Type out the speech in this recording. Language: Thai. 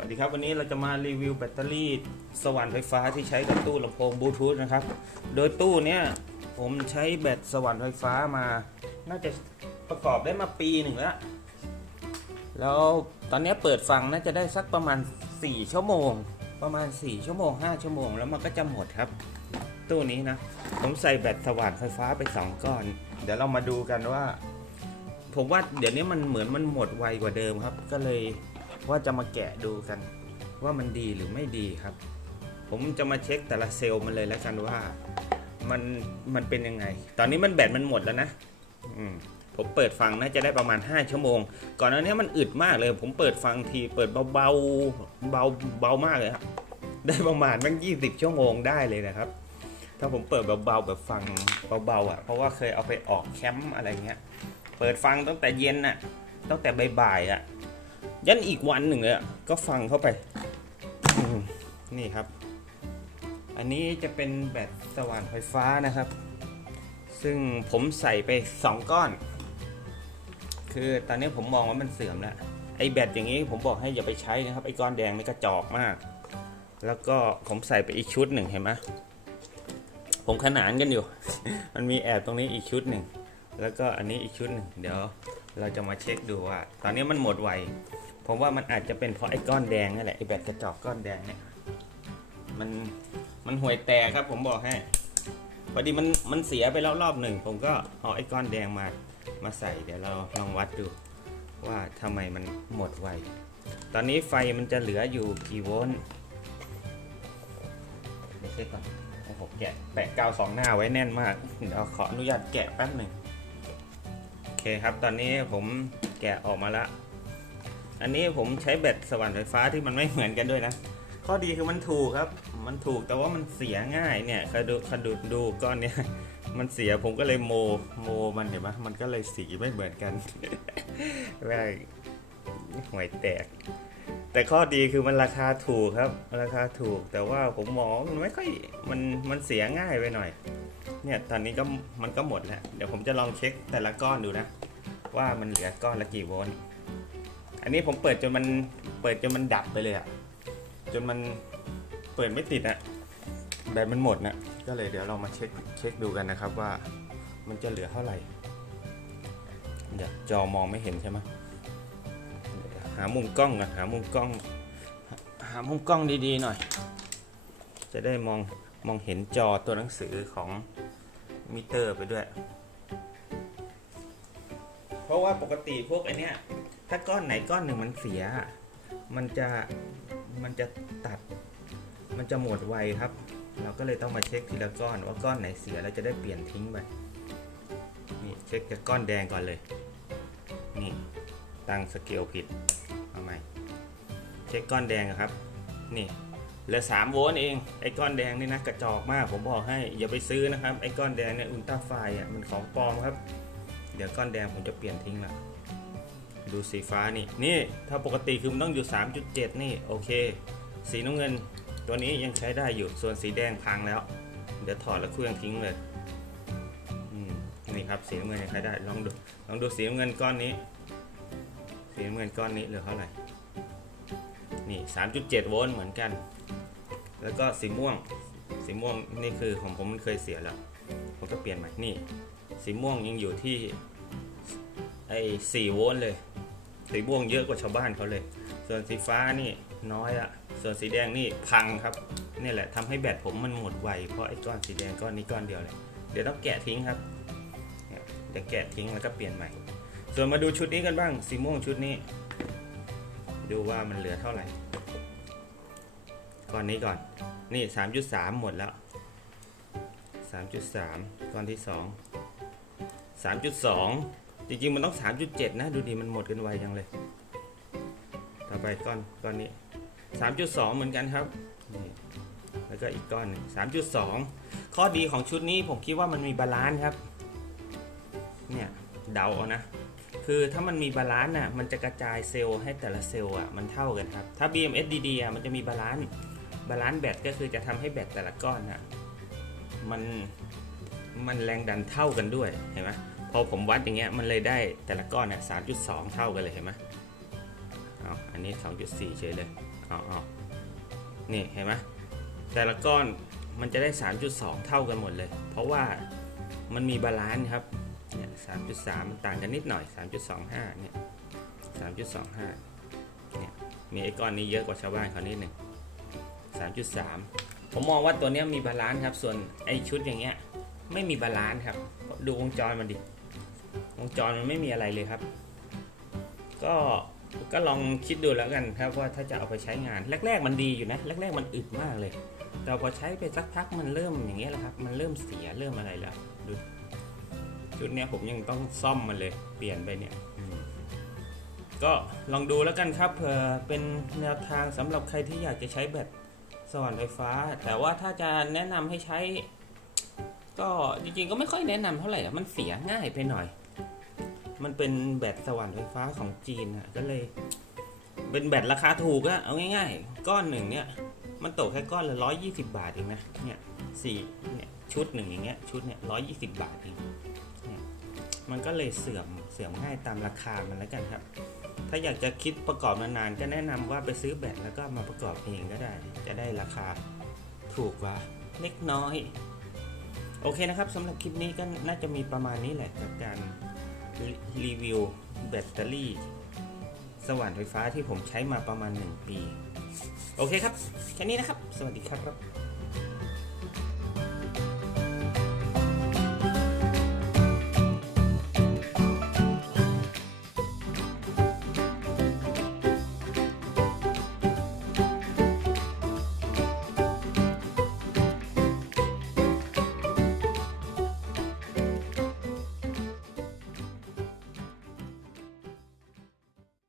สวัสดีครับวันนี้เราจะมารีวิวแบตเตอรี่สว่านไฟฟ้าที่ใช้กับตู้ลำโพงบลูทูธนะครับ โดยตู้เนี้ยผมใช้แบตสว่านไฟฟ้ามา น่าจะประกอบได้มาปีหนึ่งแล้ว แล้วตอนนี้เปิดฟังน่าจะได้สักประมาณ 4 ชั่วโมง ประมาณ 4 ชั่วโมง 5 ชั่วโมง แล้วมันก็จะหมดครับ ตู้นี้นะ ผมใส่แบตสว่านไฟฟ้าไป 2 ก้อน เดี๋ยวเรามาดูกันว่า ผมว่าเดี๋ยวนี้มันเหมือนมันหมดไวกว่าเดิมครับ ก็เลย ว่าจะมาแกะดูกัน ว่ามันดีหรือไม่ดีครับ ผมจะมาเช็คแต่ละเซลล์มันเลยแล้วกันว่ามันมันเป็นยังไง ตอนนี้มันแบตมันหมดแล้วนะอืมผมเปิดฟังน่าจะได้ประมาณ 5 ชั่วโมง ก่อนหน้านี้มันอึดมากเลย ผมเปิดฟังทีเปิดเบาเบาเบาเบามากเลยครับได้ประมาณตั้ง20 ชั่วโมงได้เลยนะครับ ถ้าผมเปิดเบาๆแบบฟังเบาๆอะเพราะว่าเคยเอาไปออกแคมป์อะไรเงี้ยเปิดฟังตั้งแต่เย็นน่ะตั้งแต่บ่ายๆอะ ยันอีกวันหนึ่งเลยอะก็ฟังเข้าไป นี่ครับ อันนี้จะเป็นแบตสว่านไฟฟ้านะครับ ซึ่งผมใส่ไป 2 ก้อน คือตอนนี้ผมมองว่ามันเสื่อมแล้วไอ้แบตอย่างนี้ผมบอกให้อย่าไปใช้นะครับไอ้ก้อนแดงนี่กระจอกมาก แล้วก็ผมใส่ไปอีกชุดหนึ่งเห็นไหมผมขนานกันอยู่ มันมีแอบตรงนี้อีกชุดหนึ่งแล้วก็อันนี้อีกชุดหนึ่งเดี๋ยวเราจะมาเช็คดูว่า ตอนนี้มันหมดไว ผมว่ามันอาจจะเป็นเพราะไอ้ก้อนแดงนั่นแหละไอ้แบตกระจอกก้อนแดงเนี่ยมันมันห่วยแตกครับ ผมบอกให้พอดีมันมันเสียไปแล้วรอบหนึ่งผมก็เอาไอ้ก้อนแดงมามาใส่เดี๋ยวเราลองวัดดู ว่าทำไมมันหมดไวตอนนี้ไฟมันจะเหลืออยู่กี่โวลต์เดี๋ยวเช็คก่อนโอ้โหแกะแปะกาวสองหน้าไว้แน่นมากเดี๋ยวขออนุญาตแกะแป๊บหนึ่งโอเคครับ ตอนนี้ผมแกะออกมาละ อันนี้ผมใช้แบตสว่านไฟฟ้าที่มันไม่เหมือนกันด้วยนะ ข้อดีคือมันถูกครับ มันถูกแต่ว่ามันเสียง่ายเนี่ยคดูคดูดูก้อนเนี้ยมันเสียผมก็เลยโมโมมันเห็นไหมมันก็เลยสีไม่เหมือนกันแม่งห่วยแตก แต่ข้อดีคือมันราคาถูกครับ ราคาถูกแต่ว่าผมมองมันไม่ค่อยมันมันเสียง่ายไปหน่อย เนี่ยตอนนี้ก็มันก็หมดแล้ว เดี๋ยวผมจะลองเช็คแต่ละก้อนดูนะ ว่ามันเหลือก้อนละกี่โวลต์ อันนี้ผมเปิดจนมันเปิดจนมันดับไปเลยอะจนมันเปิดไม่ติดอะแบตมันหมดนะก็เลยเดี๋ยวเรามาเช็คเช็คดูกันนะครับว่ามันจะเหลือเท่าไหร่เดี๋ยวจอมองไม่เห็นใช่ไหมหามุมกล้องก่อนหามุมกล้อง หามุมกล้องดีๆหน่อย จะได้มองมองเห็นจอตัวหนังสือของมิเตอร์ไปด้วย เพราะว่าปกติพวกไอเนี้ย ถ้าก้อนไหนก้อนหนึ่งมันเสีย มันจะมันจะตัด มันจะหมดไวครับ เราก็เลยต้องมาเช็คทีละก้อนว่าก้อนไหนเสียเราจะได้เปลี่ยนทิ้งไปนี่เช็คจากก้อนแดงก่อนเลย นี่ตั้งสเกลผิดเอาใหม่เช็คก้อนแดงครับ นี่เหลือ3โวลต์เองไอ้ก้อนแดงนี่นะกระจอกมากผมบอกให้อย่าไปซื้อนะครับไอ้ก้อนแดงเนี่ยอุลตร้าไฟอะมันของปลอมครับ เดี๋ยวก้อนแดงผมจะเปลี่ยนทิ้งละ ดูสีฟ้านี่ นี่ถ้าปกติคือมันต้องอยู่ 3.7 นี่ โอเค สีน้ำเงินตัวนี้ยังใช้ได้อยู่ ส่วนสีแดงพังแล้ว เดี๋ยวถอดแล้วเครื่องทิ้งเลยอืมนี่ครับสีน้ำเงินยังใช้ได้ ลองดู ลองดูสีน้ำเงินก้อนนี้ สีน้ำเงินก้อนนี้เหลือเท่าไหร่ นี่ 3.7 โวลต์เหมือนกัน แล้วก็สีม่วง สีม่วงนี่คือของผมมันเคยเสียแล้ว ผมก็เปลี่ยนใหม่ นี่ สีม่วงยังอยู่ที่ไอ้สี่โวลต์เลย สีม่วงเยอะกว่าชาวบ้านเขาเลย ส่วนสีฟ้านี่น้อยอะส่วนสีแดงนี่พังครับนี่แหละทำให้แบตผมมันหมดไวเพราะไอ้ก้อนสีแดงก้อนนี้ก้อนเดียวเลยเดี๋ยวต้องแกะทิ้งครับเนี่ยเดี๋ยวแกะทิ้งแล้วก็เปลี่ยนใหม่ ส่วนมาดูชุดนี้กันบ้างสีม่วงชุดนี้ ดูว่ามันเหลือเท่าไหร่ก้อนนี้ก่อนนี่ 3.3 หมดแล้ว 3.3 ก้อนที่ 2 3.2 จริงๆมันต้อง 3.7 นะ ดูดิมันหมดกันไวจังเลย ต่อไปก้อนก้อนนี้ 3.2 เหมือนกันครับนี่แล้วก็อีกก้อนหนึ่ง3.2 ข้อดีของชุดนี้ผมคิดว่ามันมีบาลานซ์ครับ เนี่ยเดาเอานะ คือถ้ามันมีบาลานซ์น่ะ มันจะกระจายเซลล์ให้แต่ละเซลล์อะมันเท่ากันครับ ถ้า BMS ดีๆอะมันจะมีบาลานซ์ บาลานซ์แบตก็คือจะทำให้แบตแต่ละก้อนอะ มัน มันแรงดันเท่ากันด้วย เห็นไหม อผมวัดอย่างเงี้ยมันเลยได้แต่ละก้อนเนี่ยสามจุดสองเท่ากันเลยเห็นไหมเอาอันนี้สองจุดสี่เฉยเลยเอาเอานี่เห็นไหมแต่ละก้อนมันจะได้3.2เท่ากันหมดเลย เพราะว่ามันมีบาลานซ์ครับเนี่ย3.3มันต่างกันนิดหน่อย3.25เนี่ย3.25เนี่ยมีไอ้ก้อนนี้เยอะกว่าชาวบ้านเขานิดหนึ่ง3.3ผมมองว่าตัวเนี้ยมีบาลานซ์ครับ ส่วนไอ้ชุดอย่างเงี้ยไม่มีบาลานซ์ครับ ดูวงจรมันดิ วงจรมันไม่มีอะไรเลยครับ ก็ก็ลองคิดดูแล้วกันครับว่าถ้าจะเอาไปใช้งานแรก ๆ มันดีอยู่นะแรก ๆ มันอึดมากเลย แต่พอใช้ไปสักพักมันเริ่มอย่างเงี้ยแหละครับ มันเริ่มเสียเริ่มอะไรแล้วดูชุดเนี้ยผมยังต้องซ่อมมันเลย เปลี่ยนไปเนี่ยก็ลองดูแล้วกันครับเผื่อเป็นแนวทางสำหรับใครที่อยากจะใช้แบตสว่านไฟฟ้า แต่ว่าถ้าจะแนะนำให้ใช้ ก็จริงๆก็ไม่ค่อยแนะนำเท่าไหร่อะมันเสียง่ายไปหน่อย มันเป็นแบตสว่านไฟฟ้าของจีนอะก็เลย เป็นแบตราคาถูกอะเอาง่ายๆ ก้อนหนึ่งเนี่ย มันตกแค่ก้อนละร้อยยี่สิบาทเองนะเนี่ยสี่เนี่ยชุดหนึ่งอย่างเงี้ยชุดเนี่ยร้อยยี่สิบาทเองเนี่ยมันก็เลยเสื่อมเสื่อมง่ายตามราคามันแล้วกันครับ ถ้าอยากจะคิดประกอบนานๆก็แนะนำว่าไปซื้อแบตแล้วก็มาประกอบเองก็ได้ จะได้ราคาถูกกว่าเล็กน้อย โอเคนะครับสำหรับคลิปนี้ก็น่าจะมีประมาณนี้แหละกับการรีรีวิวแบตเตอรี่ สว่านไฟฟ้าที่ผมใช้มาประมาณ 1 ปี โอเคครับ แค่นี้นะครับ สวัสดีครับ